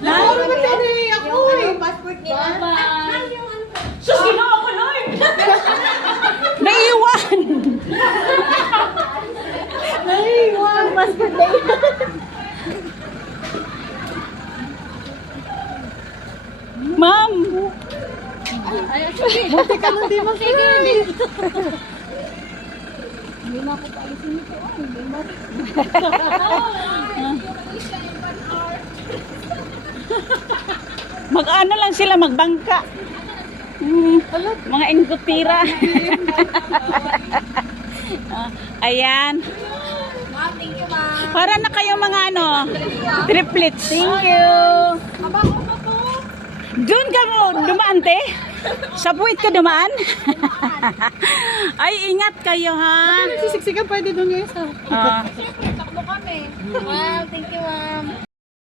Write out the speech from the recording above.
Ano ba tayo ako eh? Passport nila. Sus, ginawa ko lang! Naiwan! Naiwan. Passport na yun. Ma'am! Buti ka na di mo. Hindi na ako paalisin nito. Hindi na. Mag-ano lang sila, magbangka. Mga ingkutira. Ayan. Ma'am, thank you, ma'am. Para na kayong mga ano, triplets. Thank you. Abang ko po. Doon ka mo, dumaan te? Sa puwit ka dumaan? Ay, ingat kayo ha. Sisiksikan pwede doon yung isa. Ah. Takbo kami. Ma'am, thank you, ma'am.